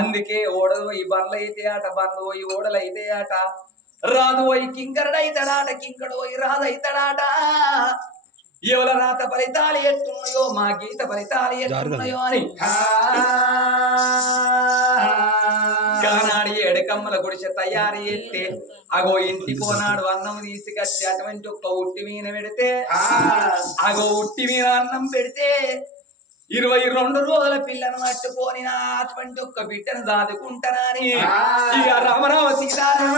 అందుకే ఓడలు పోయి బండ్లు అయితే ఆట, బండ్లు పోయి ఓడలు అయితే ఆట, రాదు పోయి కింకరుడైతాడాట, కింకడు పోయి రాదు అవుతాడాట. ఎవల రాత ఫలితాలు ఎట్టున్నాయో, మా గీత ఫలితాలు ఎట్టున్నాయో అని కానాడు ఏడుకమ్మల గుడిసె తయారు చేస్తే అగో ఇంటి కోనాడు అన్నం తీసుకొచ్చి అటువంటి ఒక్క ఉట్టి మీద పెడితే, అగో ఉట్టి మీద అన్నం పెడితే 22 రోజుల పిల్లను పట్టుకొని అటువంటి ఒక్క బిడ్డను దాదుకుంటానని ఇక రామరామ సీతారామ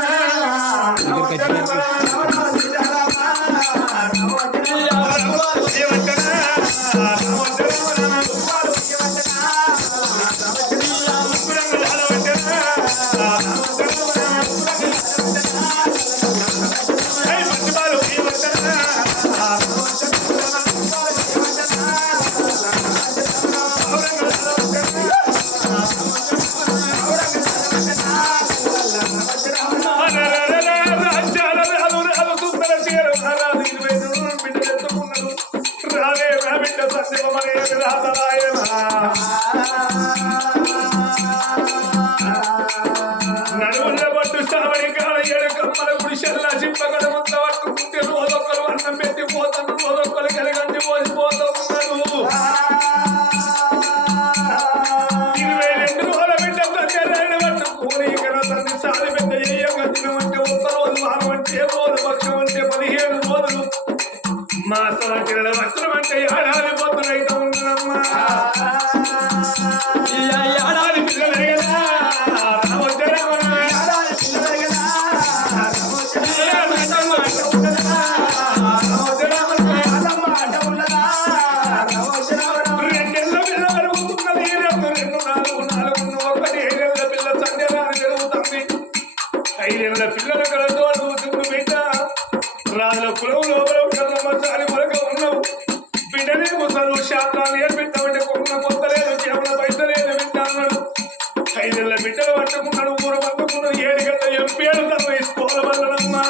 నడువుల పట్టు సావడి కాల ఏడుకమ్మల గుడిసెల్లా చింపగడ ముంద పట్టుకుంటే రోజొక్కరు అన్నం పెట్టి పోతాను, రోజొక్కరు కలిగంటి పోసిపోతూ ఉన్నాను. 22 రోజుల బిడ్డ ప్రత్యేక పట్టుకుని ఇక్కడ తల్లి సారి పెద్ద ఏయంగా తినమంటే ఒక్కరోజు వారం అంటే రోజు పక్షం అంటే 15 రోజులు మాసాల కిరణ వస్త్రం అంటే ఏడాది పొద్దునైతే ఉన్నానమ్మా. ఏడాది పిల్లలు కదా పిల్లల కలతో చూసుకుని బిడ్డ రాజుల కులం లోపల సారి వరకు ఉన్నావు. బిడ్డనే చదువు శాస్త్రాలు నేర్పిస్తామంటే కొన్న కొత్త లేదు, కేవలం పైసలు లేదు బిడ్డ అన్నాడు. 5 ఏళ్ళ బిడ్డలు పట్టుకున్నాడు, ఊరు పట్టుకున్నాడు. 7 గంటల ఎంపీలు తను వేసుకోవాలి వల్లడమ్మా.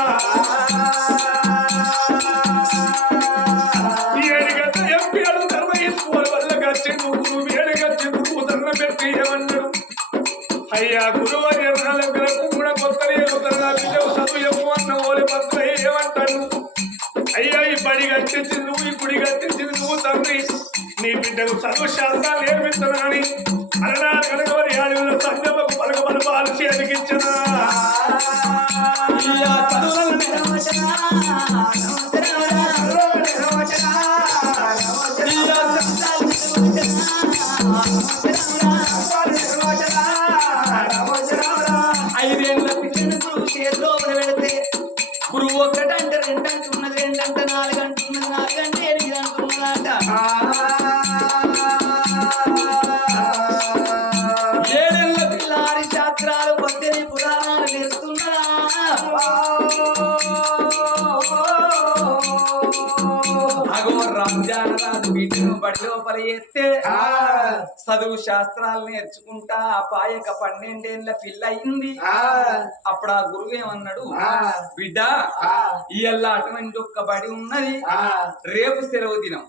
7 గంటల ఎంపీలు తను వేసుకోవాలి వల్ల గచ్చిండు. గురువు 7 గచ్చిండు, నువ్వు తన పెట్టి ఏమన్నాడు? అయ్యా గురువు అని దగ్గరకు కూడా కొత్త లేదు తన బిడ్డకు చదువు చెప్పమన్న ఓలి పత్ర ఏమంటాడు? అయ్యా ఈ బడి కట్టించింది నువ్వు, ఈ గుడి కట్టించింది నువ్వు తండ్రి, నీ బిడ్డకు చదువు శాస్త్రాలు నేర్పిస్తాను అని అన్నా కనుక వారి ఆడిలో సంగమకు పలకబడి పాలు చేతికిచ్చనా. గురువు 1 అంటే 2 అంటున్నది, 2 అంటే 4 అంటున్నది, 4 అంటే 8 అంటున్నదంట. 7 ఏళ్ల పిల్లారి శాస్త్రాలు 18 పురాణాలు నేర్చుకున్నా. అగో రంజాన్ రాజు వీటిని బడి లోపల ఎత్తే చదువు శాస్త్రాలు నేర్చుకుంటా పాయక 12 ఏళ్ల పిల్ల అయింది. అప్పుడు ఆ గురువు ఏమన్నాడు? బిడ్డ ఇయ్యల్లా అటువంటి ఒక్క బడి ఉన్నది, రేపు సెలవు దినం,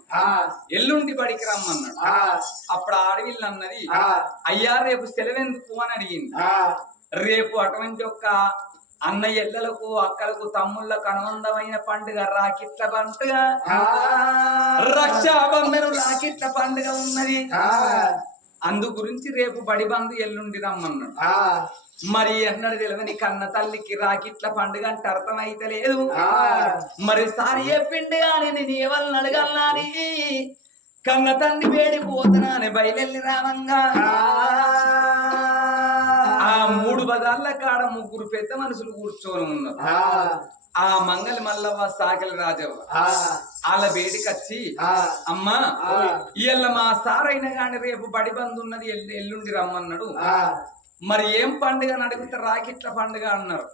ఎల్లుండి బడికి రమ్మన్నాడు. అప్పుడు ఆడవిల్లు అన్నది, అయ్యా రేపు సెలవు ఎందుకు అని అడిగింది. రేపు అటువంటి ఒక్క అన్నయ్యలకు అక్కలకు తమ్ముళ్ళకు అనుబంధమైన పండుగ రాకిట్ల పండుగ, రక్షాబంధనం రాకిట్ల పండుగ ఉన్నది. అందు గురించి రేపు బడి బంధు ఎల్లుండి రమ్మన్నాడు. మరి ఎన్నడు తెలియని కన్న తల్లికి రాకిట్ల పండుగ అంటే అర్థమైతే లేదు. మరి సారి చెప్పిండు కానీ నేను ఎవరిని అడగలనాని కన్న తండ్రి వేడిపోతున్నాను బయలెల్లి రావంగా ఆ 3 బజార్ల కాడ 3 పెద్ద మనుషులు కూర్చొని ఉన్నారు. ఆ మంగళ మల్లవ్వ సాకలి రాజవ్వ వాళ్ళ వేడికచ్చి, అమ్మా ఇయ్యల్ల మా సారైనా గాని రేపు బడి బంద్ ఉన్నది, ఎల్లుండి రమ్మన్నాడు. మరి ఏం పండుగ అని అడిగితే రాకిట్ల పండుగ అన్నారు.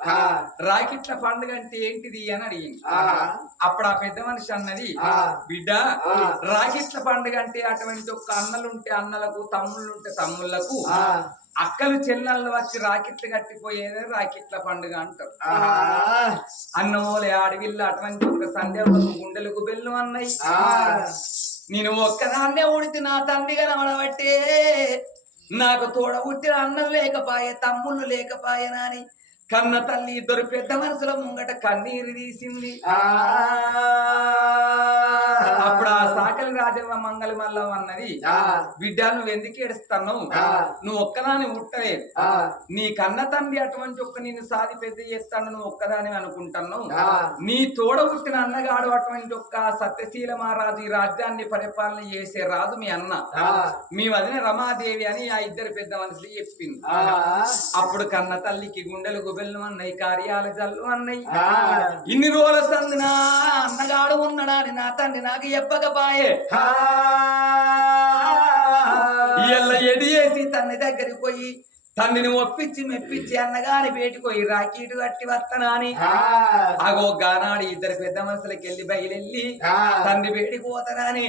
రాకిట్ల పండుగ అంటే ఏంటిది అని అడిగింది. అప్పుడు ఆ పెద్ద మనిషి అన్నది, బిడ్డ రాకిట్ల పండుగ అంటే అటువంటి ఒక్క అన్నలుంటే అన్నలకు, తమ్ముళ్ళుంటే తమ్ముళ్లకు, అక్కలు చెల్లెళ్ళు వచ్చి రాకిట్లు కట్టిపోయేదే రాకిట్ల పండుగ అంటారు. అన్నోలే ఆడవిల్లు అటువంటి ఒక సందేహం గుండెలకు బెల్లు అన్నాయి. నేను ఒక్కదాన్నే ఉడితే నా తండ్రి కనబడబట్టే నాకు తోడ పుట్టిన అన్నం లేకపాయే తమ్ముళ్ళు లేకపాయే నాని కన్న తల్లి ఇద్దరు పెద్ద మనసుల ముంగట కన్నీరు తీసింది. అప్పుడు ఆ సాకలి రాజవ్వ మంగళ మల్లం అన్నది, బిడ్డ నువ్వు ఎందుకు ఏడుస్తున్నావు? నువ్వు ఒక్కదాని ఉట్టలే, నీ కన్న తండ్రి అటువంటి ఒక్క నిన్ను సాది పెద్ద చేస్తాను, నువ్వు ఒక్కదాని అనుకుంటున్నావు. నీ తోడ పుట్టిన అన్నగాడు అటువంటి ఒక్క సత్యశీల మహారాజు ఈ రాజ్యాన్ని పరిపాలన చేసే రాజు మీ అన్న, మీ వదిన రమాదేవి అని ఆ ఇద్దరు పెద్ద మనుషులు చెప్పింది. అప్పుడు కన్న తల్లికి గుండెలు గుబెళ్ళు అన్నాయి, కార్యాల జల్లు అన్నాయి. ఇన్ని రోజుల సందిన అన్నగాడు ఉన్నాడని నా తండ్రి నాకు చెప్పకపాయే. ఇళ్ళ ఎడి చేసి తన్ని దగ్గరికి పోయి తండ్రిని ఒప్పించి మెప్పించి అన్నగాని బయటకు రాకీటు కట్టి వస్తానని అగో గానాడు ఇద్దరు పెద్ద మనుషులకి వెళ్ళి బయలుల్లి తండ్రి బయటికి పోతానని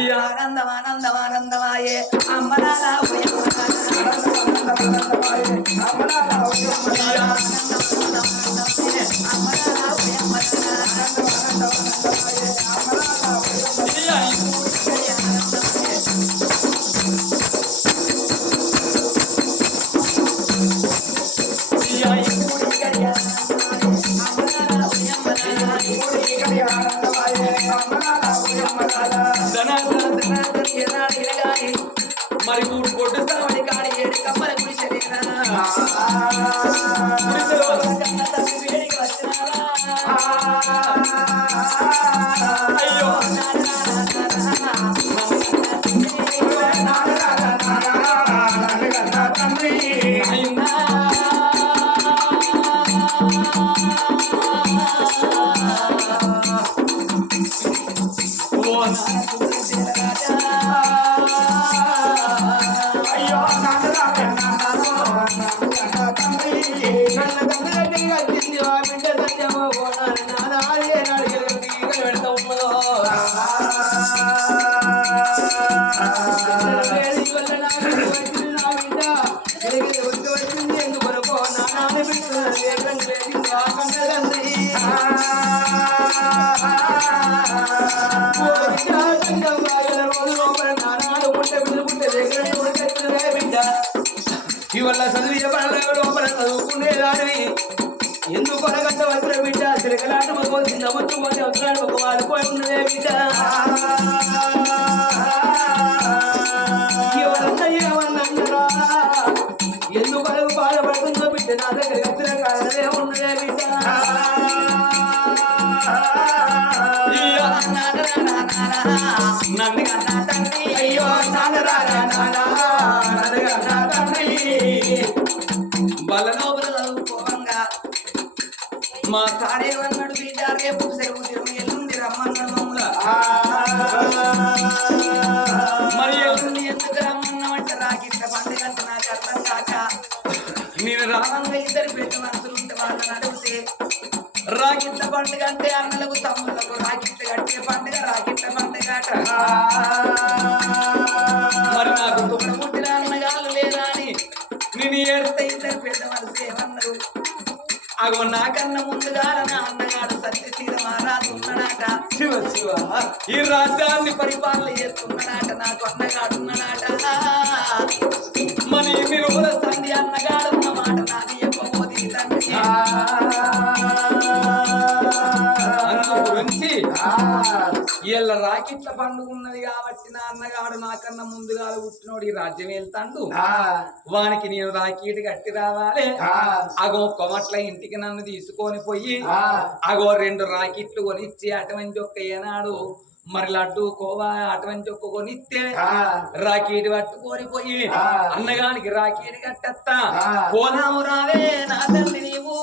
ఈ ఆనందం ఆనందం ఆనందమాయే అమ్మలాగా మరి మూడు కొట్టు సావడి కాడి ఏడు కమ్మల గుడిసెలేనా వేడికి వచ్చినారా అయ్యో ఇవల్ల చదివి లోపల చదువుకునేదానివి ఎందుకు అనగంట వచ్చిన బిడ్డ తిరగలాట మగోసింది అమర్చుకొని అవసరాలు ఒక వాడిపోయి ఉన్నదే బిడ్డ ఎవరన్నా ఏమన్నారా ఎందుకు అడుగు బాధపడుతుందో బిడ్డ నా దగ్గర వచ్చిన కారణమే ఉన్నదే బిడ్డ అయ్యో బలనోబల చదువుకోవంగా మా సారే అన్నాడు బిడ్డ రేపు సెలవు ఎల్లుండి రమ్మన్నాడు మమ్మల్ని. మరి ఎల్లుండి ఎందుకు రమ్మన్నామంటే రాకిట్ల పండుగ అంటే నాకు అర్థం కాక నేను రావంగా ఇద్దరు పెద్ద మనుషులు ఉంటే వాళ్ళని అడిగితే రాకిట్ల పండుగ అంటే అన్నలకు తమ్ముళ్లకు రాకిట్ల కట్టే పండుగ రాకిట్ల పండుగ అట. మరి నాకు తోడ పుట్టిన అన్నగాళ్ళు లేదా అని నేను ఏడితే ఇద్దరు పెద్ద మనసు ఏమన్నారు, అగో నాకన్నా ముందుగా నా అన్నగాడు సత్యశీల మహారాజు ఉన్నాడాట, శివ శివ ఈ రాజ్యాన్ని పరిపాలన చేస్తున్నాడాట, నాకు అన్నగాడు ఉన్నాడాట. మరి ఇన్ని రోజుల సంధి అన్నగాడు ఉన్న మాట నాది చెప్పబోది తండ్రి గురించి. వీళ్ళ రాకిట్ల పండుగ ఉన్నది కాబట్టి నా అన్నగాడు నాకన్నా ముందుగా పుట్టినోడు ఈ రాజ్యం వెళ్తాడు, వానికి నేను రాకీటు కట్టి రావాలి. అగో కొమట్ల ఇంటికి నన్ను తీసుకొని పోయి అగో 2 రాకిట్లు కొనిచ్చి అటువంటి ఒక్క ఏనాడు మరి లడ్డు కోవా అటువంటి ఒక్క కొనిస్తే రాకీటు పట్టుకొని పోయి అన్నగానికి రాకీటు కట్టత్తా పోదాము రావే నా తల్లి నీవు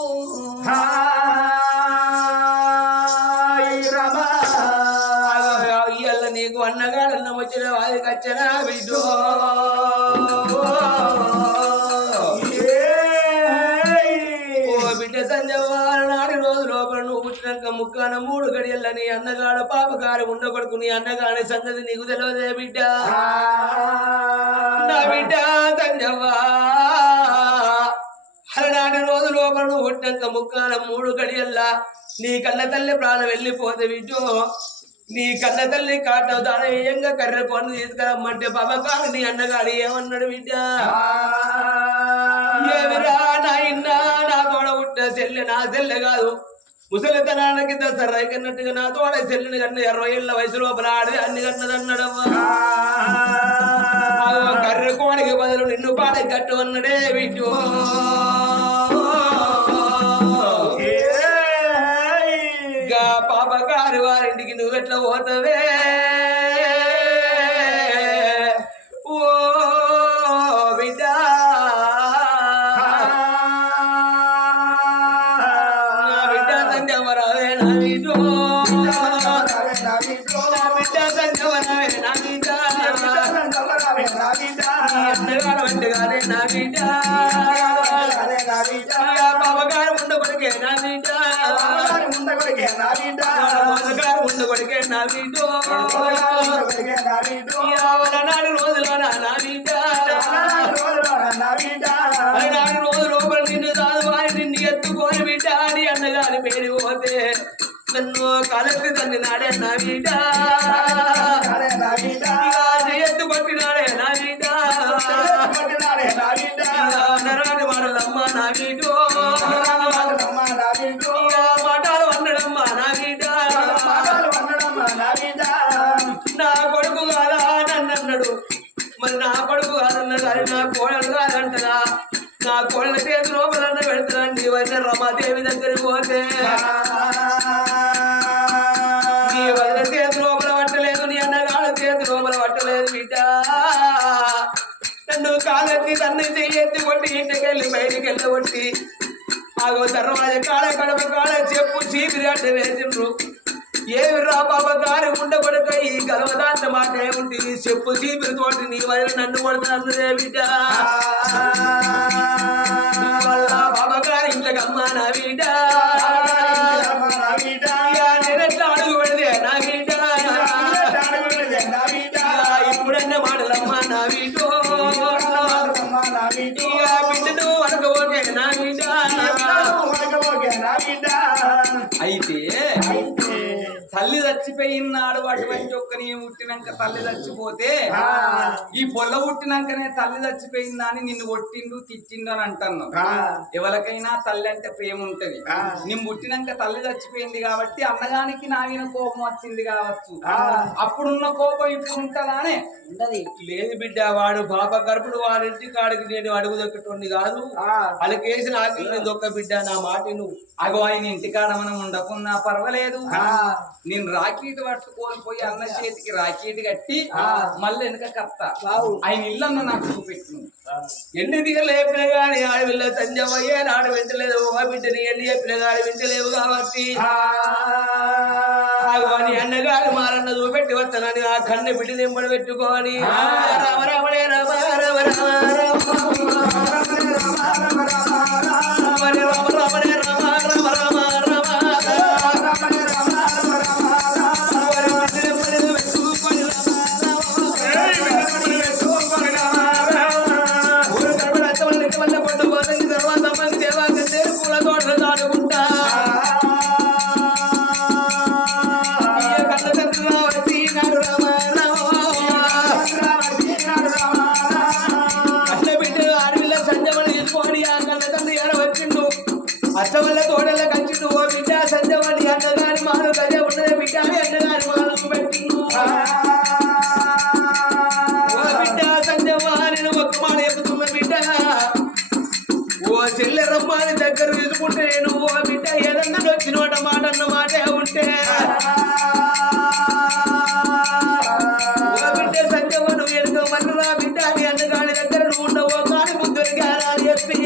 ఇయ్యాల నీకు అన్నగాడన్న వచ్చిన వారికి వచ్చనా బిడ్డో బిడ్డ సంజవారు నాటి రోజు లోపల నువ్వు పుట్టినాక ముక్కాన 3 గడియల్లని అన్నగాడ పాపగారు ఉండకొడుకు నీ అన్నగాడి సంగతి నీకు తెలియదే బిడ్డ. నా బిడ్డ సంజవ్వా అలనాటి రోజు లోపల నువ్వు పుట్టినాక ముక్కాన 3 గడియల్లా నీ కన్న తల్లి ప్రాణం వెళ్ళిపోతే బిడ్డో నీ కన్న తల్లి కాటవు దానయ్యంగా కర్రె కొను తీసుకురమ్మంటే బాబాకారు నీ అన్నగాడు ఏమన్నాడు బిడ్డ ఏమిరా నాయన్నా నా తోడ పుట్టిన చెల్లె నా చెల్లె కాదు ముసలితనానికి దసరా కన్నట్టుగా నా తోడ చెల్లిని కన్న 20 ఏళ్ల వయసు లోపల ఆడి అన్ని కన్నదన్నాడమ్మా కర్రె కోడికి బదులు నిన్ను పాడే కట్టు అన్నడే బిడ్డు పాపగారు వారింటికి నువ్వెట్లా పోతావే ఓ బిడ్డ నా బిడ్డ సంజమరావే నా బిడ్డో నా బిడ్డ సంజమరావే నా బిడ్డ అన్నగారు వంటగానే నా బిడ్డ పాపగారు ఉండకొడికే నా బిడ్డ ఉండకొడికే నా బిడ్డో నాడు రోజులో నా బిడ్డ 4 రోజుల లోపల నిన్ను దాదువారి నిన్ను ఎత్తుకోని బిడ్డ అని అన్నగారి పేరు పోతే నన్ను కాలెత్తి తన్ని నాడే నా బిడ్డ ఎత్తు కొట్టినాడే నా బిడ్డ నరాని వాడలమ్మ నా బిడ్డో మాటలు అన్నడమ్మా నా బిడ్డ నా కొడుకు కాదా నన్ను అన్నాడు మరి నా కొడుకు కాదన్నాడు అది నా కోడలు కాదంటదా నా కోడల చేతి లోపలన్న పెడతానండి వదిన రమాదేవి దగ్గరికి పోతే నీ వదిన చేతి లోపల పట్టలేదు నీ అన్నగాళ్ళ చేతి లోపల పట్టలేదు బిడ్డ నన్ను కాలెత్తి తన్ను చెయ్యెత్తి కొట్టి ఇంటికెళ్ళి బయటికి వెళ్ళబట్టి ఆగో దర్వాజ కాడ కడప కాడ చెప్పు చీపిరి అంటే వేసిండ్రు ఏమి రా బాబా గారి ఉండబడక ఈ గలవదాంత మాట ఏముంది చెప్పు చీపిరి తోటి నీ వదిన నన్ను కొడుతున్నదే బిడ్డ బాబా గారి ఇంట్లోకి అమ్మ నా బిడ్డ నేనెట్లా అడుగు పెడితే నా బిడ్డ ఇప్పుడన్న మాటలమ్మ నా బిడ్డో బిడ్డను వరకపోతే నా బిడ్డ అయితే తల్లి చచ్చిపోయినాడు అటువంటి ఒక్కని పుట్టినాక తల్లి చచ్చిపోతే ఈ పొల్ల పుట్టినాకనే తల్లి చచ్చిపోయిందా అని నిన్ను కొట్టిండు తిట్టిండు అని అంటున్నావు ఎవరికైనా తల్లి అంటే ప్రేమ ఉంటది నిన్ను పుట్టినాక తల్లి చచ్చిపోయింది కాబట్టి అన్నగానికి నాగిన కోపం వచ్చింది కావచ్చు అప్పుడున్న కోపం ఇప్పుడు ఉంటదానే లేదు బిడ్డ వాడు పాప గర్భుడు వాడింటి కాడికి నేను అడుగు దొక్కటోండి కాదు వాళ్ళకేసిన ఆకలి దొక్క బిడ్డ నా మాట నువ్వు అగో ఆయన ఇంటికాడ మనం ఉండకున్నా పర్వాలేదు నేను రాకీటి పట్టుకొని పోయి అన్న చేతికి రాకీటి కట్టి మళ్ళీ వెనక కత్త ఆయన ఇల్లన్న నాకు చూపెట్టు ఎన్ని దిగలు చెప్పిన గాని ఆడవిల్ల సంజమయ్యే నాడు వింటలేదు ఓ బిడ్డని ఎన్ని చెప్పిన గాని వింటలేవు కాబట్టి అని అన్నగారు మారన్న చూపెట్టి వస్తానని ఆ కన్ను బిడ్డ నింబడి పెట్టుకొని రామ రామడే రామ రామ రామ రామడే రామ రామ రామ అచ్చవల్ల తోడల కంచి ఓ బిడ్డ సంజవాడి అన్నగారి మాలు గదే ఉన్నదే బిడ్డ అన్నగారి మాలకు పెట్టిండు ఓ బిడ్డ సంజవాని ఒక్క మాట చెబుతున్న బిడ్డ ఓ చెల్లె రమ్మని దగ్గర తీసుకుంటే నేను ఓ బిడ్డ ఏదన్నా వచ్చినోట మాట అన్న మాటే ఉంటే ఓ బిడ్డ సంజవను ఎనుక మన్నరా బిడ్డ అని అన్నగారి దగ్గర నువ్వు ఉండవో కానీ ముందుని గారాలు చెప్పి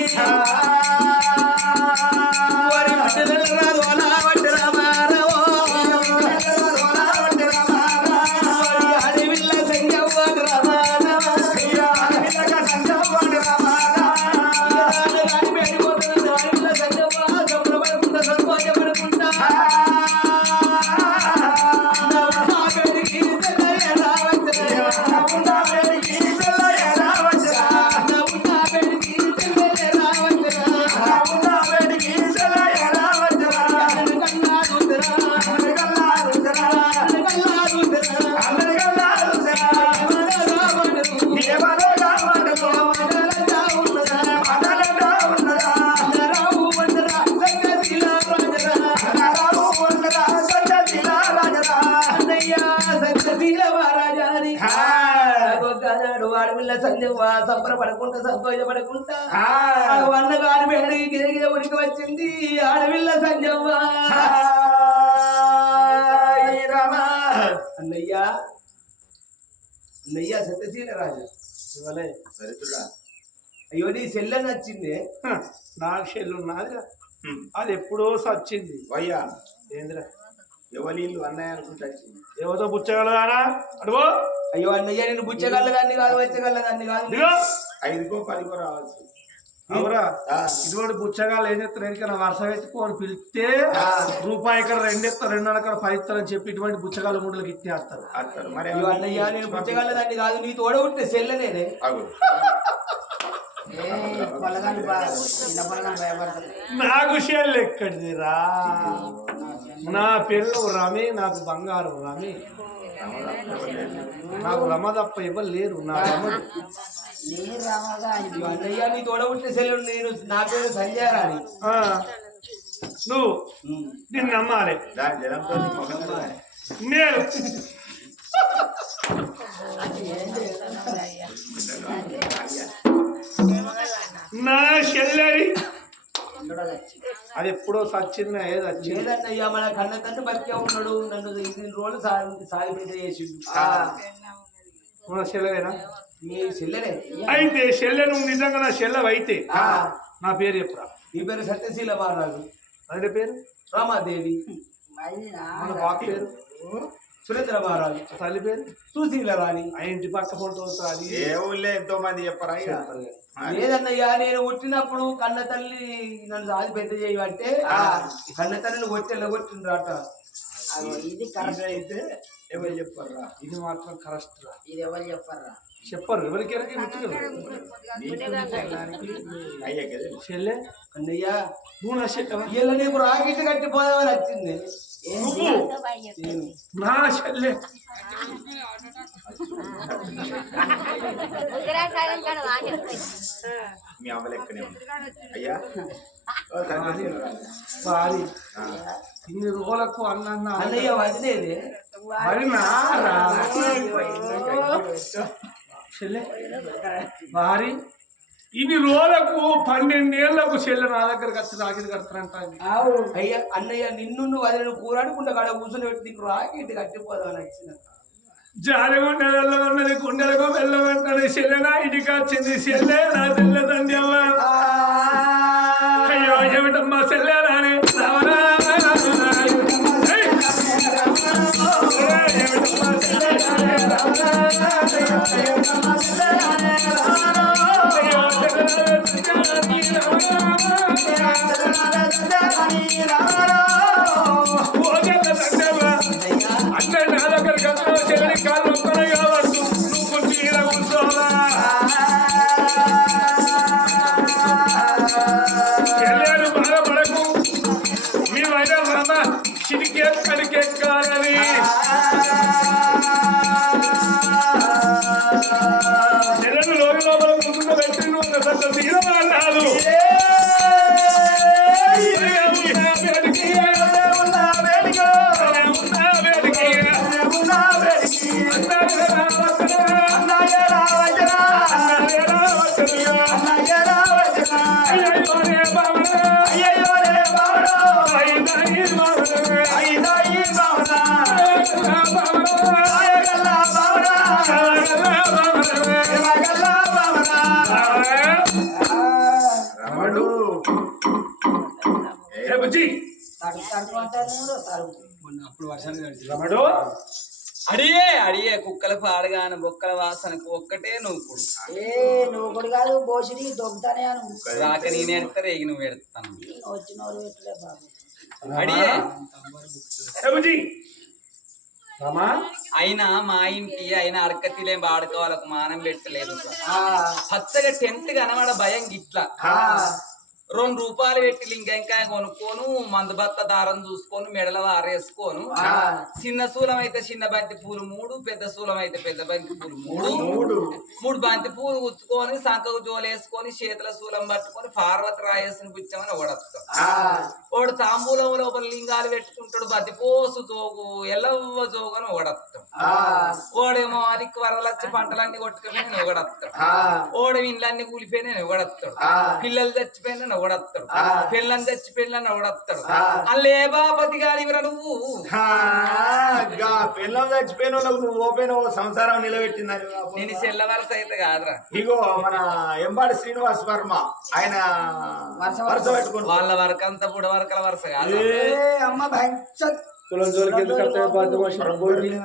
రావచ్చు సంజవ్వ సంబరపడకుండా సంతోషపడకుండా అన్నగారి మేడకి గిరిగిరి ఉనికి వచ్చింది ఆడవిల్ల సంజవ్వ అన్నయ్య అన్నయ్య సత్యశీల రాజు అయ్యో నీ సెల్ల నచ్చింది నాకు చెల్లు ఉన్నది అది ఎప్పుడో సచ్చింది అయ్యా ఏంద్రా ఎవరిల్లు అన్నయ్య అనుకుంటా ఎవరితో బుచ్చగలదానా అడుగో అయ్యో అన్నయ్య నేను బుచ్చగల్లదాన్ని కాదు వచ్చగల్లదాన్ని కాదు ఇదిగో 5కో 10కో రావచ్చు అవురా ఇటువంటి బుచ్చగాళ్ళు ఏం చేస్తారు ఎందుకన్నా వరుస పెట్టుకోని పిలిస్తే రూపాయి ఇక్కడ 2 ఇస్తారు 2 అక్కడ 10 ఇస్తారని చెప్పి ఇటువంటి బుచ్చగాళ్ళ ముందులకు ఇచ్చేస్తారు అత్తరు మరి అయ్యో అన్నయ్య నేను బుచ్చగల్లదాన్ని కాదు నీ తోడ ఉంటే సెల్లనేనే నాకు షెల్ ఎక్కడిదిరా నా పెళ్ళు రమి నాకు బంగారు రమి నాకు రమ తప్ప ఇవ్వరు లేరు నా రమడు అన్నయ్య నీ తోడ ఉంటే సెల్లు నేను నా పేరు సంజయ్ రాణి నువ్వు నిన్ను నమ్మాలి దాని జనంతో నేను నా చెల్లెడి అది ఎప్పుడో సచ్చిందా ఏది వచ్చింది లేదన్నయ్య మన కన్న తండ్రి బతికే ఉన్నాడు నన్ను 2 రోజులు సాగిపోతే చేసిండు మన చెల్లెవేనా మీ చెల్లెనే అయితే చెల్లె నువ్వు నిజంగా నా చెల్లెవైతే నా పేరు చెప్పురా నీ పేరు సత్యశీల మహారాజు అదే పేరు రామాదేవి మన బాబు పేరు సురేంద్ర మహారాజు తల్లి పేరు సుశీల రాణి ఆ ఇంటి పక్క ఫోటో అది ఏ ఊళ్ళో ఎంతో మంది చెప్పరా లేదన్నయ్య నేను పుట్టినప్పుడు కన్న తల్లి నన్ను సాది పెద్ద చేయమంటే కన్న తల్లిని కొట్టిండ్రాట ఇది కరెక్ట్ అయితే ఎవరు చెప్పరా ఇది మాత్రం కరెక్ట్ రా ఇది ఎవరు చెప్పర్రా చెప్పరు ఎవరికి అయ్యా కదా చెల్లె అన్నయ్య నువ్వు నా చెల్లెవా వీళ్ళ నీకు రాకెట్ కట్టిపోదామని వచ్చింది నువ్వు నా చెల్లె మీ అమ్మ లెక్కనే ఉంది అయ్యా సారీ ఇన్ని రోజులకు అన్న అన్నయ్య వదిలేది మరి నారా చెల్లె వారి ఇన్ని రోజులకు 12 ఏళ్లకు చెల్లె నా దగ్గరకు వచ్చి రాకెట్ కడతారంట అయ్యా అన్నయ్య నిన్ను వదిలిన కూరాడుకుంటా కాడ కూర్చొని పెట్టి నీకు రాకెట్ కట్టిపోదామని వచ్చిన జాలి గుండె వెళ్ళమన్నది గుండెలకు వెళ్ళమంటది చెల్లె నా ఇంటికి వచ్చింది చెల్లె నా చెల్లె తండ్రి అమ్మ అయ్యో ఏమిటమ్మా చెల్లె రాని రావరా అంటే నా దగ్గరికి అందరూ చెల్లి కాళ్ళు వస్తున్నాయి కావచ్చు నువ్వు కుర్చీలో కూర్చోవాలా చెల్లెలు బాధపడకు మేమైనా మామ చిరికే కడికెక్కాలని చెల్లెలు లోకి లోపల కూర్చుంటూ పెట్టి నువ్వు పెద్ద తీరమాడు అప్పుడు వర్షాన్ని రమడు అడిగే కుక్కల పాడగాను బొక్కల వాసనకు ఒక్కటే నూకుడు నువ్వు కూడా కాదు బోసిడి దొబ్బుతానే అను రాక నేను ఎడతా రేగి నువ్వు ఎడతాను వచ్చిన వాళ్ళు పెట్టలే బాబు అడిగే రమా అయినా మా ఇంటి అయినా అరకతిలేం వాడుకో వాళ్ళకు మానం పెట్టలేదు పచ్చగా టెంట్ కనబడ భయం గిట్లా ₹2 పెట్టి లింకెంకాయ కొనుక్కోను, మందు బత్త దారం చూసుకొని మెడల ఆరేసుకోను. చిన్న శూలం అయితే చిన్న బంతి పూలు 3, పెద్ద శూలం అయితే పెద్ద బంతి పూలు 3 బంతి పూలు గుచ్చుకొని సంకకు జోలేసుకొని చేతుల శూలం పట్టుకొని పార్వతి రాయేసుని గుచ్చమని ఓడతాడు. ఓడు తాంబూలం లోపల లింగాలు పెట్టుకుంటాడు, బతిపోసు జోగు ఎల్లవ్వ జోగు అని ఓడతాడు. ఓడేమో అదికి వరలచ్చి పంటలన్నీ కొట్టుకుని ఓడతాడు. ఓడ ఇండ్లన్నీ కూలిపోయినా ఓడతాడు. పిల్లలు చచ్చిపోయినా నవ్వడతాడు, పిల్లని చచ్చిపోయినా నవ్వడతాడు. అల్లే బాపతి గాడివిరా నువ్వు. పిల్లలు చచ్చిపోయిన వాళ్ళకు నువ్వు ఓపెన్ సంసారం నిలబెట్టిందని నేను చెల్ల వరస అయితే కాదురా. ఇగో మన ఎంబాడి శ్రీనివాస్ వర్మ ఆయన వరుస పెట్టుకుని వాళ్ళ వరకు అంతా బుడ వరకల వరుస కాదు. అమ్మ భయచత్ కులం జోలికి ఎందుకు కట్టాయి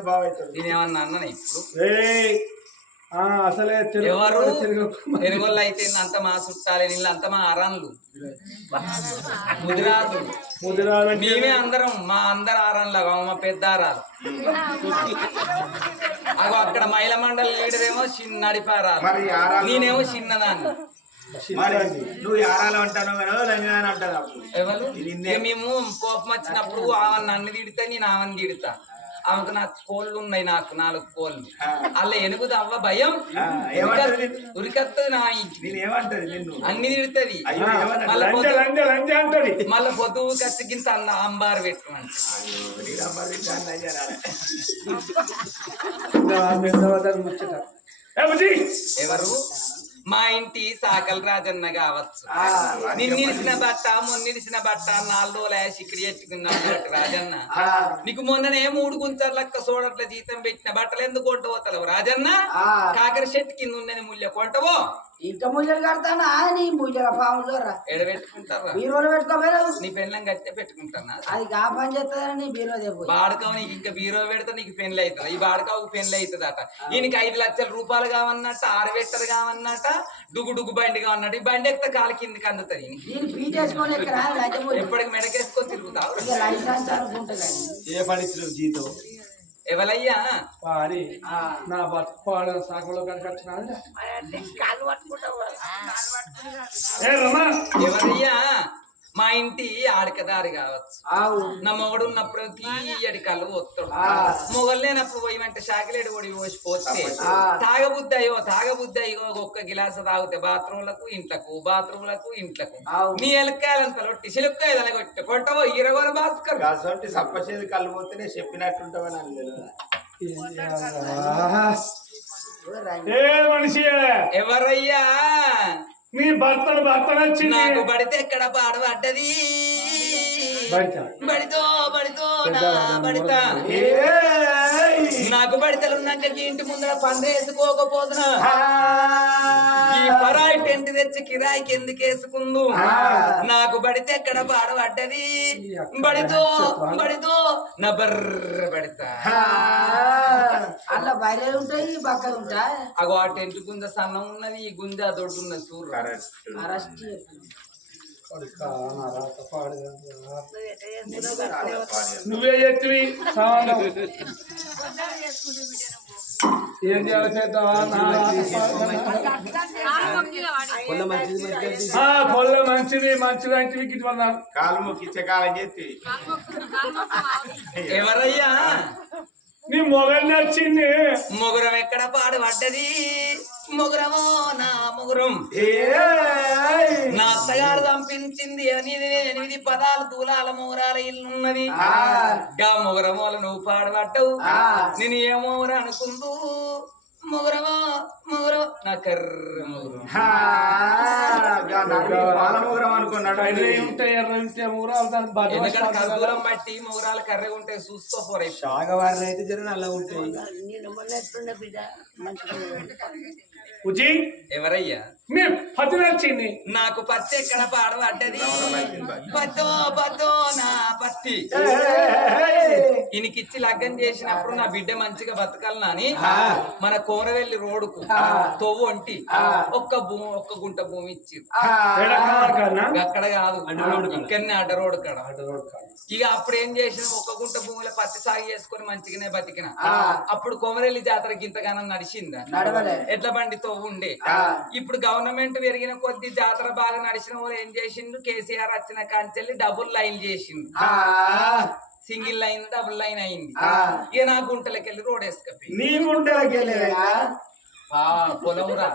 బాగా అవుతుంది. నేనేమన్నా అన్నా ఇప్పుడు అసలే ఎవరు తెలుగోళ్ళు అయితే అంత మా చుట్టాలి, నీళ్ళు అంత మా అరణ్లు ముదిరాజు మేమే అందరం, మా అందరు ఆరాన్లాగా మా పెద్ద ఆరాలు. అగో అక్కడ మహిళా మండలి లీడరేమో నడిపారాలు, నేనేమో చిన్నదాన్ని. నువ్వు యారాలు అంటాను రంజాన్ అంటారు. ఎవరు మేము కోపం వచ్చినప్పుడు ఆమెను నన్ను తిడితే నేను ఆమెను తిడతా. ఆమెకు నాకు కోళ్ళు ఉన్నాయి, నాకు 4 కోళ్ళు. అలా ఎనుగుదా అవ్వ భయం ఉరికత్తది నా నేనేమంటది నిన్ను అన్ని తిడుతుంది. మళ్ళీ పొద్దు కత్తికింత అన్న అంబారు పెట్టుకుంటే ఎవరు మా ఇంటి సాకల్ రాజన్న కావచ్చు. నిన్నిడిసిన బట్ట మొన్నిడిసిన బట్ట 4 రోజుల సిక్కడి ఎట్టుకున్నాడు రాజన్న. నీకు మొన్ననే 3 గుంచర్లక్క సోడట్ల జీతం పెట్టిన బట్టలు ఎందుకు కొంటపోతావు రాజన్న? కాకర చెట్టు కింద ఉన్నది ముళ్ళ కొంటవో. ఇంత ముళ్ళలు కడతానా నీ ముళ్ళల పాములు ఎడ పెట్టుకుంటారా? బీరువాలో పెట్టుకోలేదు. నీ పెళ్ళం కట్టే పెట్టుకుంటానా? అది కా పని చేస్తుందని బీరువా తెప్పు. బాడకావు నీకు ఇంకా బీరో పెడితే నీకు పెళ్లి అవుతుంది. ఈ బాడకావుకు పెళ్లి అవుతుంది అట. ఈయనకి 5 లక్షల రూపాయలు కావన్నట్ట, 6 వెట్టలు కావన్నట్ట, డుగు బండి కావన్నట్టు. ఈ బండి ఎక్కితే కాలు కిందికి అందుతుంది. ఎప్పటికి మెడకేసుకొని తిరుగుతావు. లైసెన్స్ అనుకుంటుంది. ఏ పడితే జీతం ఎవరయ్యా పాడి నా బట్ట సాగులో కనుకొచ్చినా ఎవరయ్యా? మా ఇంటి ఆడకదారి కావచ్చు. నా మొగడు ఉన్నప్పుడు తీయడి కళ్ళు వస్తాడు. మొగలు లేనప్పుడు పోయి అంటే శాఖలేడు ఒడి పోసిపోతే తాగబుద్ది అయ్యో ఒక్క గిలాస తాగితే బాత్రూమ్లకు ఇంట్లకు, బాత్రూమ్లకు ఇంట్లకు. నీ ఎలక్కాయలంత లొట్టి సిలుక్కాయలు కొట్టి కొట్టవో 20 భాస్కర్ సప్పచేది కళ్ళు పోతేనే చెప్పినట్టుంటావని మనిషి ఎవరయ్యా? నీ భర్తను నచ్చి నాకు పడితే ఎక్కడ పాడబడ్డది. బడితో బడితా నాకు బడితలున్నాక ఇంటి ముందర పందేసుకోకపోతున్నా. ఈ పరాయి టెంట్ తెచ్చి కిరాయికి ఎందుకు వేసుకుందు? నాకు బడితే ఎక్కడ పాడబడ్డది. బడితో నా బర్ర పడతా. అలా బయలు ఉంటాయి, బక్కలు ఉంటాయి. అగో ఆ టెంట్ గుంజ సన్నం ఉన్నది, ఈ గుంజ దొడ్డున్నది. చూడు అరెస్ట్ నువ్వే చెప్తివి ఏం చేయాలి చేద్దావా? పొల్ల మంచిది అంటే కాలు మొక్కిచ్చే కాలం చేతి ఎవరయ్యా? నీ మొగలు నచ్చింది. మొగురం ఎక్కడ పాడబడ్డది? మొగురమో నా మొగురం నా అత్తగారు చంపించింది అని 8 పదాలు దూలాల మొగురాల ఇల్లున్నది. గా మొగురమోల నువ్వు పాడబడ్డావు. నేను ఏమోరా అనుకుందు. మొగురమో నా కర్ర మొగురం పాలమోగరం అనుకున్నాడు. ఉంటాయి ఎర్ర ఉంటే మొగురాలు ఎందుకంటే కర్దూరం బట్టి మొగురాలు కర్రెగా ఉంటాయి. చూసుకోపోరా సాగవారిని అయితే జర అలా ఉంటాయి. ఉజి ఎవరయ్యా? మీ పత్తి నచ్చింది. నాకు పత్తి ఎక్కడ పాడబడ్డది? పత్తో నా పత్తి. ఈయనకిచ్చి లగ్గం చేసినప్పుడు నా బిడ్డ మంచిగా బతకాలని మన కోనవెల్లి రోడ్డుకు తొవ్వు ఒంటి ఒక్క గుంట భూమి ఇచ్చి అక్కడ కాదు, ఇక్కడనే అడ్డ రోడ్ కాడ. ఇక అప్పుడు ఏం చేసిన ఒక్క గుంట భూమిలో పత్తి సాగు చేసుకుని మంచిగానే బతికిన. అప్పుడు కొమరెల్లి జాతరకి ఇంతగానం నడిచిందా? ఎట్ల బండితో ఉండే. ఇప్పుడు గవర్నమెంట్ పెరిగిన కొద్ది జాతర బాగా నడిచిన వాళ్ళు ఏం చేసిండు కేసీఆర్ వచ్చిన కాంచెల్లి డబుల్ లైన్ చేసిండు సింగిల్ లైన్ డబుల్ లైన్ అయింది ఇక నా గుంటలకెళ్ళి రోడ్ వేసుకపోయి నీ గుంటలకి వెళ్ళేదా పొలం రా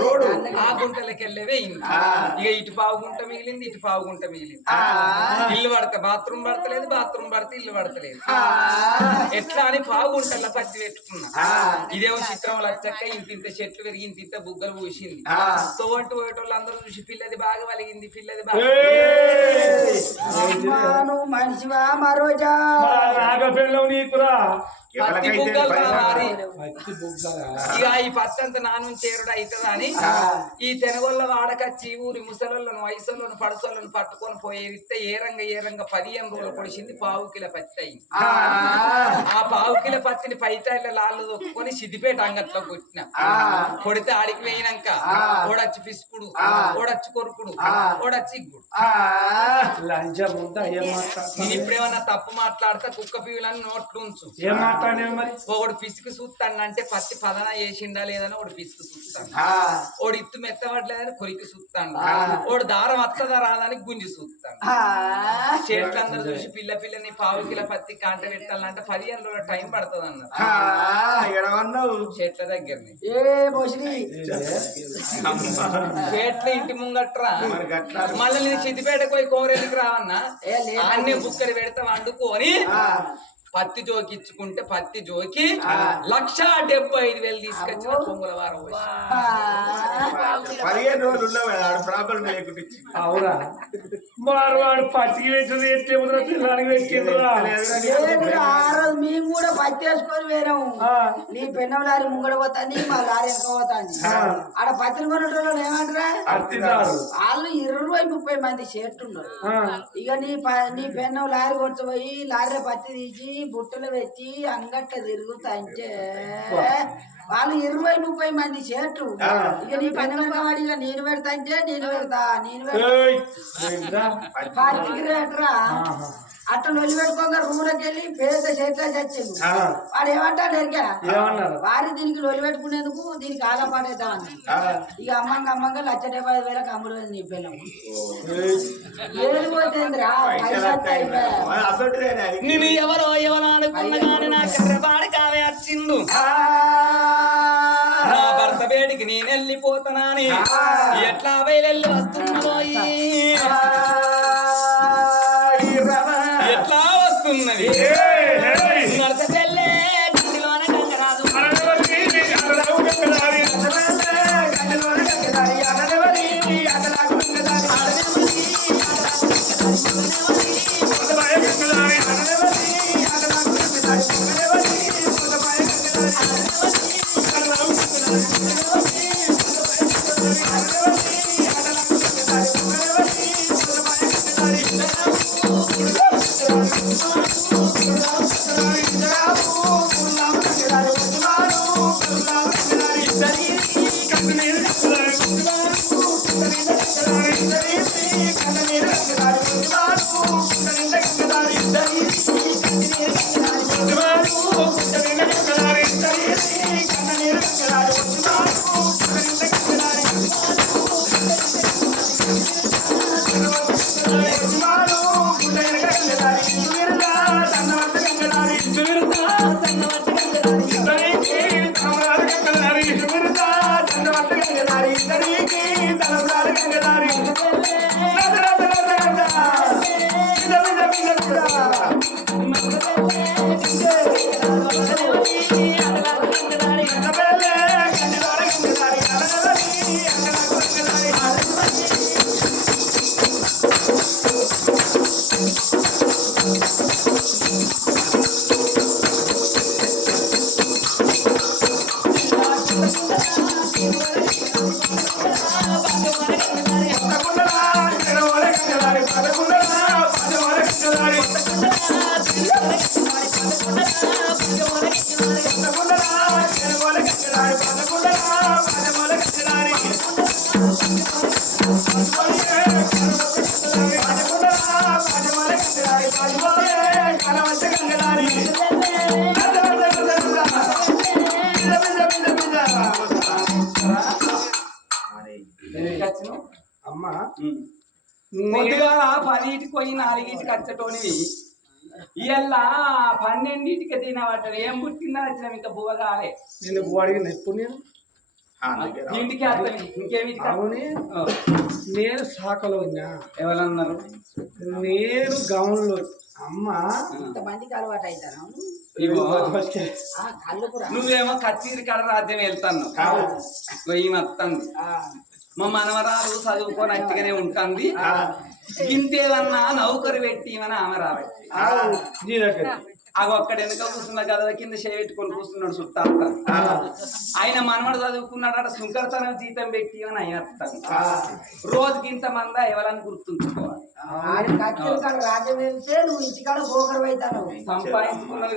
రోడ్డు ఆ గుంటలకెళ్ళి వేయింది ఇక ఇటు పావు గుంట మిగిలింది ఇటు పావు గుంట మిగిలింది ఇల్లు పడతా బాత్రూమ్ పడతలేదు బాత్రూమ్ పడితే ఇల్లు పడతలేదు ఎట్లా అని పావు గుంటల్లో పత్తి పెట్టుకున్నా ఇదేమో చిత్రం లచ్చక్క ఇంత చెట్లు పెరిగి ఇంత బుగ్గలు పూసింది తోవంటి పోయేటోళ్ళు అందరూ చూసి పిల్లది బాగా వలిగింది పిల్లది బాగా నువ్వు మనిషివా మరోజా నాగపెళ్ళవు నీకురా పత్తి బుగ్గలు రావాలి ఇక ఈ పత్తి అంతా నాను చేరుడు అవుతుంది అని ఈ తెనగొల్ల వాడకచ్చి ఊరి ముసలోళ్ళను వయసులను పడుసోళ్ళను పట్టుకొని పోయేస్తే ఏ రంగ 15 రోజులు పొడిచింది పావు కిలో పత్తి అయింది ఆ పావు కిలో పత్తిని పైతాయిల లాళ్ళు దొక్కుని సిద్దిపేట అంగట్లో కొట్టిన కొడితే ఆడికి వేయినాక ఓడచ్చి పిసుకుడు ఓడచ్చి కొరుకుడు ఓడచ్చి ఇగ్గుడు లంచం ఉందా ఏం నేను ఇప్పుడేమన్నా తప్పు మాట్లాడితే కుక్క పిల్లలని నోట్లు ఉంచు ఏం మాట్లాడినావు మరి ఒకడు పిసుకు చూస్తాను అంటే పత్తి పదన వేసిండా లేదని ఒకడు పిసుకు చూస్తాడు ఓడు ఇత్తు మెత్తబడలేదని కొరికి చూస్తాడు ఓడు దారం వత్తదా రాదని గుంజి చూస్తాడు చెట్లందరూ చూసి పిల్లని పావు కిలో పత్తి కాంట పెట్టాలంటే 15 రోజుల టైం పడుతుంది అన్నారు చెట్ల దగ్గరని ఏ మోసిని చెట్ల ఇంటి ముంగట్రా మళ్ళీ నేను సిద్దిపేటకు పోయి కోరెలికి రావన్నా అన్ని బుక్కలు పెడతా వండుకొని పత్తి జోకిచ్చుకుంటే పత్తి జోకి 1,75,000 తీసుకొచ్చిన పొంగుల వారం 15 రోజులు ఉన్నావు ప్రాబ్లం లేకుండా అవురా వాడు పత్తికి పెట్టింది ఎత్తే ముద్ర పిల్లడానికి పెట్టిండ్రా ఆ రోజు మేము కూడా పత్తి వేసుకొని వేరాము నీ పెన్నం లారీ ముంగడ పోతాంది మా లారీ వెనక పోతాంది ఆడ పత్తిని కొనటోళ్ళు ఏమంటారా వాళ్ళు 20-30 మంది చేస్తున్నారు ఇక నీ పెన్నం లారీ కొట్టుపోయి లారీలో పత్తి తీసి బుట్టలు పెట్టి అంగట్ల తిరుగుతాంటే వాళ్ళు 20-30 మంది చేట్లు ఇక నీ పని వాడి ఇక నేను పెడతా అంటే నేను పెడతా పత్తికి రేట్రా అట్లా నొల్లి పెట్టుకోగా రూమ్లోకి వెళ్ళి పేద చేతిలో చచ్చింది వాడు ఏమంటాడు ఎరికా వారి దీనికి నొల్లి పెట్టుకునేందుకు దీనికి ఆగా పాడేద్దామని ఇక అమ్మంగా 1,75,000 అమ్ముడు నీ పిల్లలు ఏది పోతేంద్రా నేను ఎవరో అనుకున్నా కానీ నా కర్రపాడి కావే వచ్చిండు నా భర్త వేడికి నేను వెళ్ళిపోతానని ఎట్లా బయలు వస్తున్నదో ఎట్లా వస్తున్నది నడసెల్లే గంటిలోన గంగరాజు ముందుగా 10కి పోయి 4కి వచ్చేటోనివి ఇలా 12కి తినబడ్డాడు ఏం పుట్టిందా వచ్చిన ఇంకా బువ్వ కాలే నేను అడిగిన ఎప్పుడు నేను ఇంటికి వస్తాను ఇంకేమిటి అవునే నేను శాఖలో ఉన్నా ఎవరన్నారు నేను గౌన్లో అమ్మ ఇంతమందికి అలవాటు అవుతాను ఇగో కళ్ళుకు రా నువ్వేమో కచ్చేరి కాడ రాజ్యం వెళ్తాను ఈమె వస్తుంది మా మనవరాలు చదువుకొని అట్టుగానే ఉంటుంది ఇంతేదన్నా నౌకరు పెట్టి అని ఆమె రాబట్టి నీ దగ్గర అవి ఒక్కడ వెనుక కూర్చున్న గదల కింద చేపెట్టుకొని కూర్చున్నాడు చుట్టా ఆయన మనవడు చదువుకున్నాడు సుంకరతనం జీతం పెట్టి అని అయ్యేస్తాను రోజుకి ఇంతమంది ఎవరని గుర్తుంచుకోవాలి కచ్చలు కాడ రాజ్యం వెళ్తే నువ్వు ఇంటికాడ పోకరు అవుతాను సంపాదించుకున్నది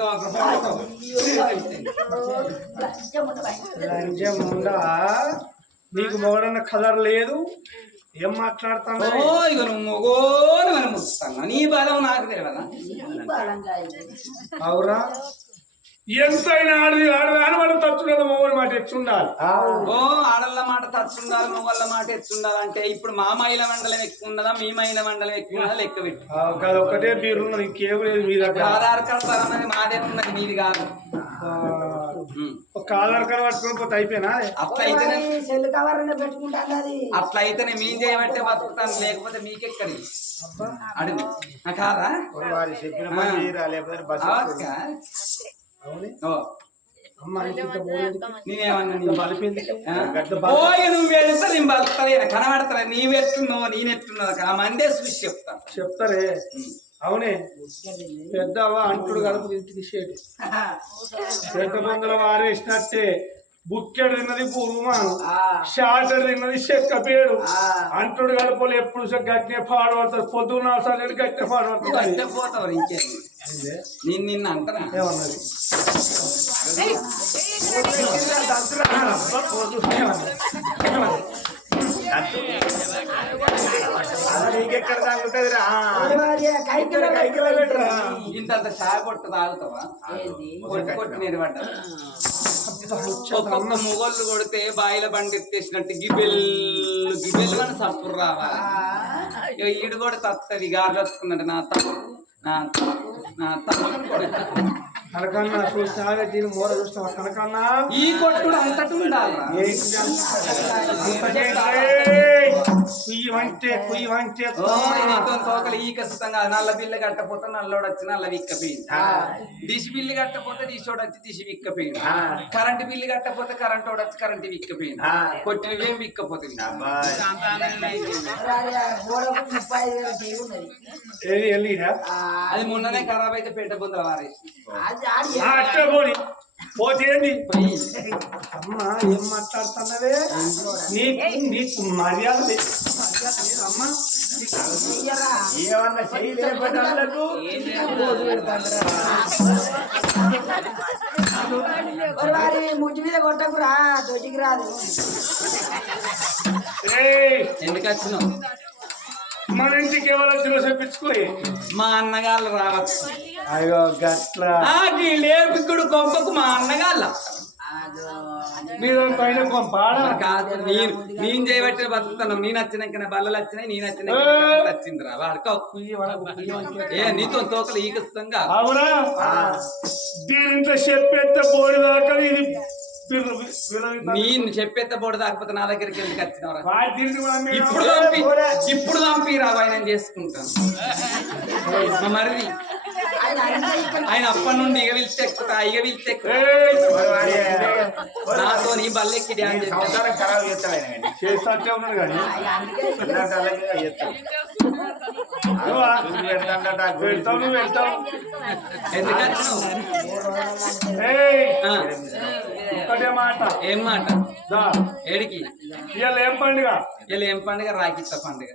లంచముండా నీకు మొగడన్న కలర్ లేదు ఏం మాట్లాడుతాను ఇక నువ్వు మొగోని మనం ముస్తాను నీ బలం నాకు తెలియదా అవురా ఎంతైనా ఆడదాని వాడు తచ్చుండాలి మొగోని మాట ఎచ్చుండాలి ఓ ఆడళ్ళ మాట తచ్చుండాలి మొగళ్ళ మాట ఎచ్చుండాలి అంటే ఇప్పుడు మా మహిళ మండలం ఎక్కువ ఉన్నదా మీ మహిళ మండలం ఎక్కువ ఉన్నదా లెక్క పెట్టి ఒకటే బీరు ఉన్నది ఇంకేం లేదు మీ దగ్గర ఆధార్ కార్డు పరమది మాదే ఉన్నది మీది కాదు ఒక ఆధార్ కార్డు పట్టుకొని పోతే అయిపోయినా అట్లయితేనే సెల్ కవర్ పెట్టుకుంటాను అది అట్లయితేనే మీ చేయబట్టే బతుకుతాను లేకపోతే మీకెక్కడి అడుగు కాదా వారి చెప్పిన పని చేయరా, లేకపోతే బస్సు అమ్మ ఇంత పోలేదు నేనేమన్నా నీ బలిపింది పోయి నువ్వు వెళ్తా నేను బతుకుతా కనబడతా నీవెట్టున్నావు నేనెట్టున్నావు ఆ మందే చూసి చెప్తాను చెప్తారే అవునే పెద్దవా అంటుడు కలుపు ఇంటికి షేడు పెద్ద మందుల వారేసినట్టే బుక్కెడు తిన్నది పూర్వమాను షాటర్ తిన్నది చెక్క పేడు అంటుడు కలుపులు ఎప్పుడు గట్టినే పాడబడతారు పొద్దున్న సార్లు గట్టినే పాడబడతారు పోతావు ఇంకేం నేను నిన్న అంటనా ఏమన్నది నీకెక్కడ తగ్గుతుందిరా ఇంత చాయ పొట్టు తాగుతావా కొట్టి నిలబడ్డా ఒక్కొక్క మొగోళ్ళు కొడితే బాయిల బండి ఎత్తేసినట్టు గిబెల్లు గిబెల్లు అని సప్పుడు రావాలి ఈడు కూడా తత్తది గాజుకున్నాడు నా తప్పు నా తప్పు నా తప్పు కనకన్నా చూస్తాగా దీని మూర చూస్తావా కనకన్నా ఈ కొట్టుడు అంతటి ఉండాలి కుయ్యి తోకలు ఈ ఖచ్చితంగా నల్ల బిల్లు కట్టపోతే నల్లోడు వచ్చి నల్ల విక్కపోయింది డిష్ బిల్లు కట్టపోతే డిషోడు వచ్చి డిష్ విక్కపోయింది కరెంట్ బిల్లు కట్టపోతే కరెంట్ వాడు వచ్చి కరెంట్ విక్కపోయింది కొట్టినవేం విక్కపోతుంది ఏది వెళ్ళిరా అది మొన్ననే ఖరాబ్ అయితే పెట్ట బొందల వారేసి పోని పోతేంది అమ్మ ఏం మాట్లాడుతున్నవే నీకు మర్యాద అమ్మ ఏమన్నా చేయలేకపోతే ముట్టి మీద కొట్టకురా తోటికి రాదు ఎందుకు వచ్చినావు మన ఇంటికి ఎవరో చెప్పించుకోయి మా అన్నగాళ్ళు రావచ్చు అయ్యో గట్ల లేపికుడు కొంపకు మా అన్నగాళ్ళ మీరు పైన పాడా కాదు నేను చేయబట్టే బతుకుతాను నేను వచ్చినాక బల్లలు వచ్చినాయి నేను వచ్చిందిరా వాడుకో ఏ నీతో తోకలు ఈకస్తంగా అవునా దీంట్లో చెప్పేస్తే పోడి దాకా ఇది నేను చెప్పేత బోర్డు దాకపోతే నా దగ్గరికి ఎందుకు వచ్చినవరా ఇప్పుడు ఇప్పుడు పంపిరా ఆయన చేసుకుంటాను మరిది ఆయన అప్పటి నుండి ఇగ పిలిచి ఎక్కుతా ఇగ పిలిచి నాతో నీ బల్లెక్కి డ్యాన్స్ చేస్తాను ఖరాబ్ చేస్తాడు ఆయన చేస్తే ఉన్నాడు కానీ వెళ్తావు వెళ్తావు ఎందుకు వచ్చినావు ఒక్కటే మాట ఏం మాట దా ఏడికి ఇవాళ ఏం పండుగ ఇలా ఏం పండుగ రాకిత్త పండుగ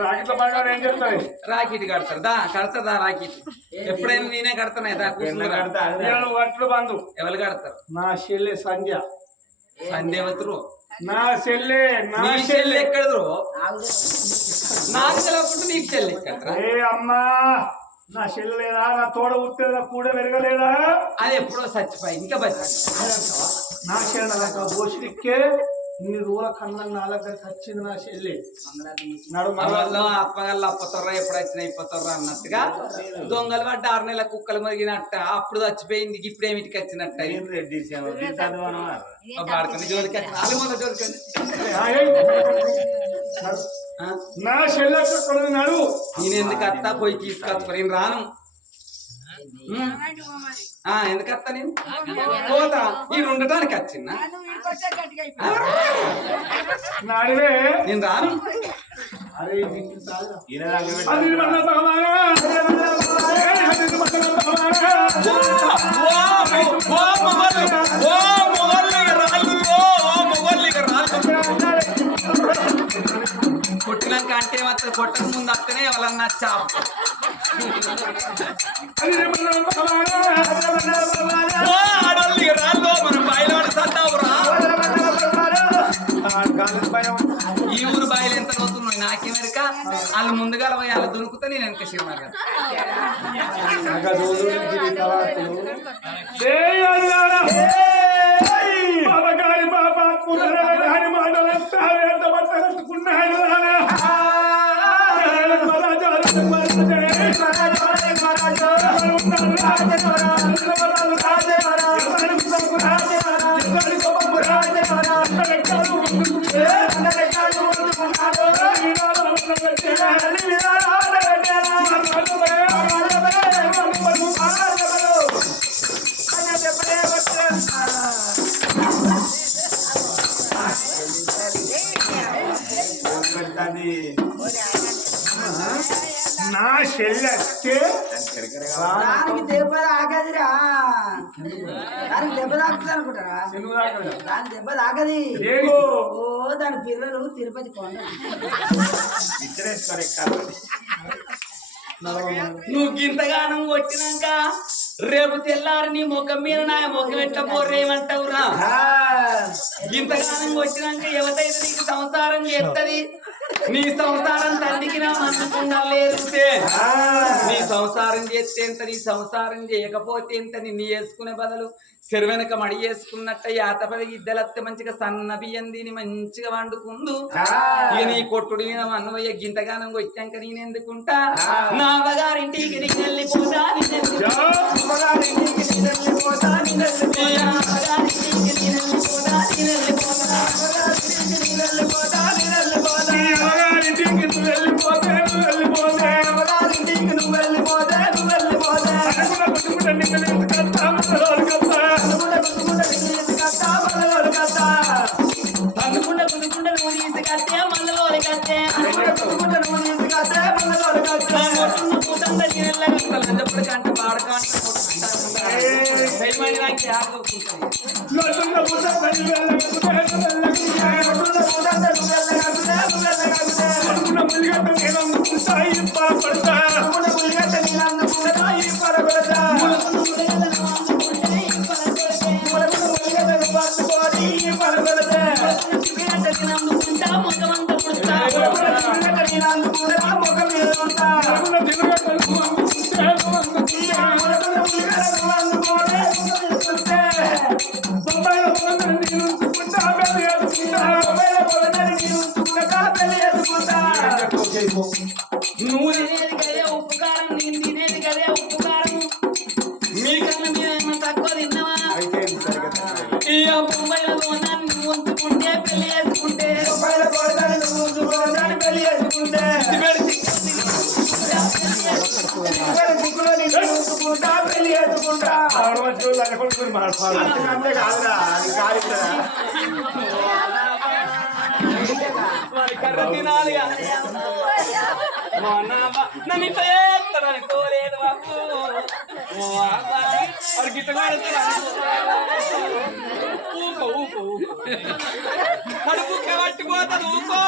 రాకెట్ల పండుగ ఏం చెప్తారు రాకెట్ కడతారు కడతారా రాకెట్ ఎప్పుడైనా నేనే కడతాను ఇవాళ వట్లు బంధు ఎవరు కడతారు నా చెల్లె సంధ్య సందేవతురు నా చెల్లె నీ చెల్లి ఎక్కడదు నాకు తెలియకుండా నీకు చెల్లి ఎక్కడ ఏ అమ్మా నా చెల్లెలేదా నా తోడ ఉత్తేదా కూడా పెరగలేదా అది ఎప్పుడో చచ్చిపోయి ఇంకా బతి నా చెల్లె బోసిరిక్కే ఇన్ని రోజుల కన్నా నా దగ్గరికి వచ్చింది నా చెల్లి నడు వాళ్ళు అప్పగల్ల అప్పతొర్ర ఎప్పుడు వచ్చినా ఇప్పతొర్ర అన్నట్టుగా దొంగలు పడ్డ 6 నెలల కుక్కలు మరిగినట్ట అప్పుడు చచ్చిపోయింది ఇప్పుడు ఏమిటికి వచ్చినట్ట పడుతుంది జోలికి జోలికండి నా చెల్లె నడు నేను ఎందుకు అత్తా పోయి తీసుకొచ్చుకో నేను రాను ఎందుకు అత్తా నేను పోతా నేను ఉండటానికి వచ్చిందా నడివే నేను రాను అరే కొట్టినాక అంటే మాత్రం కొట్టక ముందు అత్తనే వాళ్ళన్నా చాపు ఆడవాళ్ళకి రాళ్ళు మనం బయలువాడి సత్తావురా ఈ ఊరు బాయిలు ఎంత అవుతున్నాయి నాకేమెరిక వాళ్ళు ముందుగా పోయి వాళ్ళు దొరుకుతా నేను వెనక సినిమా నా చెల్లి వస్తే దానికి దెబ్బ తాగదిరా దానికి దెబ్బ తాకుతుంది అనుకుంటారా దాని దెబ్బ తాగది ఓ దాని పిల్లలు తిరుపతి కొండ నువ్వు గింతగానం కొట్టినాక రేపు తెల్లారి నీ ముఖం మీద నా ముఖం ఎట్లా పోర్రేమంటావురా గింతగానం కొట్టినాక ఎవరైతే నీకు సంసారం చేస్తుంది నీ సంసారం తండ్రికి నా అందుకుండా లేరుతే నీ సంసారం చేస్తే ఎంత నీ సంసారం చేయకపోతే ఎంత నిన్ను వేసుకునే బదులు చెరువెనక మడి వేసుకున్నట్ట యాతపది ఇద్దలత్తే మంచిగా సన్న బియ్యం దీని మంచిగా వండుకుందు ఇక నీ కొట్టుడు మీద అన్నయ్య గింతగానం వచ్చాక నేనెందుకుంటా నా అవ్వగారింటికి నేను వెళ్ళిపోతా నువ్వు తినేది కదే ఉప్పు కారం నేను తినేది కదే ఉప్పు కారం మీకన్నా మేము తక్కువ తిన్నావా ఈ బొంబాయిలో నువ్వు ఉంచుకుంటే పెళ్లి చేసుకుంటే కర్ర తినాలిగా నన్ను ఇట్లా చేస్తాడని కోలేదు బాబు వాడికి ఇట్లా ఊకో ఊకో ఊకో కడుపుకే పట్టిపోతాను ఊకో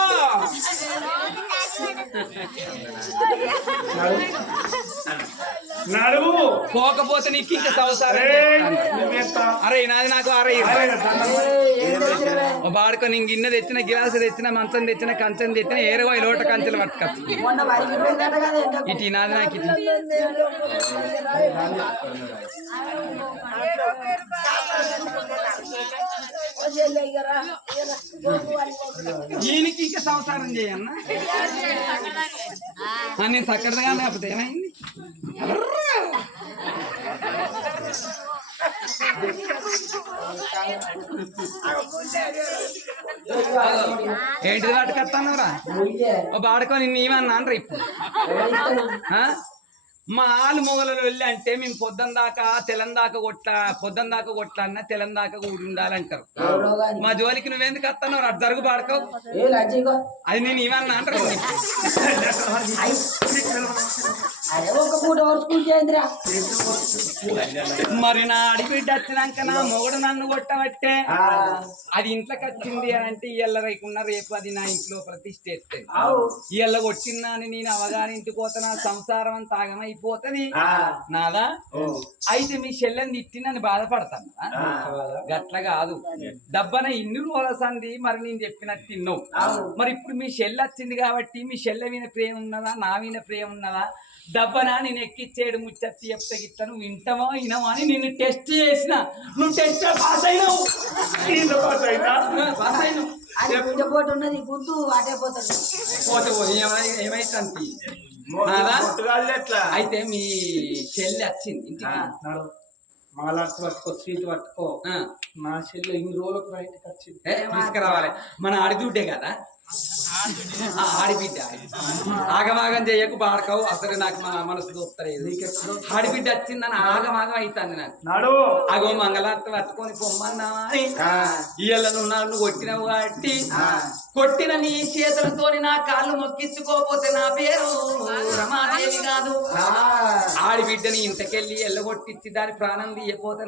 నడువు పోకపోతే నీకు ఇంకా సంసారం ఏయ్, చేస్తాను. నువ్వెంత? అరే నాది నాకు అరే అరే, దండం. ఏం తెచ్చినవే? బాడుకో నీకు గిన్నె తెచ్చిన గిలాసు తెచ్చిన మంచం తెచ్చిన కంచం తెచ్చిన ఏరవై లోట కంచెలు పట్టుకొచ్చు మొన్న వరిగిపోయిందట కదా ఎండకు. ఇటు నాది నాకు ఇటు దీనికి ఇంకా సంసారం చేయన్నా నేను సక్కడగా లేకపోతే ఏమైంది ఏంటిది పట్టుకొస్తానురా నువ్వే. ఓ బాడుకో నిన్ను ఏమన్నా అనరా ఇప్పుడు ఆ? మా ఆలు మొగలలో వెళ్ళి అంటే మేము పొద్దున దాకా తెలం దాకా కొట్లన్నా తెలం దాకా కూడి ఉండాలంటారు ఎవరో గాని. మా జోలికి నువ్వెందుకు వస్తాను అటు జరుగు పాడుకో ఏ లజ్జిగో. అది నేను ఏమన్నా అంటారు అరే ఒక పూట ఓర్చుకుని చేయండిరా. మరి నా అడిగిడ్డ వచ్చినాక నా మొగుడు నన్ను కొట్టబట్టే అది ఇంట్లోకి వచ్చింది అని అంటే ఇయ్యాల రేకున్నా రేపు అది నా ఇంట్లో ప్రతిష్ఠ ఎత్తే ఇయ్యాల కొట్టినా అని నేను అవగానే ఇంటికి పోతే నా సంసారం అంత ఆగమైపోతుంది నాదా అయితే మీ చెల్లెని తిట్టి నన్ను బాధపడతాను గట్ల కాదు దబ్బన ఇన్ని రోజుల సంది మరి నేను చెప్పినట్టు తిన్నావు మరి ఇప్పుడు మీ చెల్లె వచ్చింది కాబట్టి మీ చెల్లె మీద ప్రేమ ఉన్నదా నా మీద ప్రేమ ఉన్నదా దబ్బనా నేను ఎక్కిచ్చేడు ముచ్చత్తి చెప్తే గిట్ల నువ్వు వింటామో వినమో అని నిన్ను టెస్ట్ చేసిన నువ్వు టెస్ట్ పాస్ అయినావు నీళ్ళు పాస్ అయినా? పాస్ అయినావు అది గుండెపోటు ఉన్నది గుద్దు అటే పోతుంది. పోతే ఏమైతుంది పొట్టుగాళ్ళు ఎట్లా అయితే మీ చెల్లి వచ్చింది ఇంటికి నడు. మాలాట్టు పట్టుకో సీటు పట్టుకో ఆ, నా చెల్లి ఇన్ని రోజులకు బయటకు వచ్చింది తీసుకురావాలి మన ఆడిదుడ్డే కదా ఆ, ఆడిబిడ్డ ఆగమాగం చేయకు బాడకావు అసలు నాకు మా మనసు దొరుకుతలేదు ఆడిబిడ్డ వచ్చిందని ఆగమాగం అవుతుంది నాకు నడు అగో మంగళార్త పట్టుకొని పొమ్మన్నా అని ఇయ్యాల నువ్వు నన్ను కొట్టినావు కాబట్టి కొట్టిన నీ చేతులతోని నా కాళ్ళు మొక్కించుకోకపోతే నా పేరు రమాదేవి కాదు ఆడిబిడ్డని ఇంతకెళ్ళి ఎల్లగొట్టించి దాని ప్రాణం తీయపోతే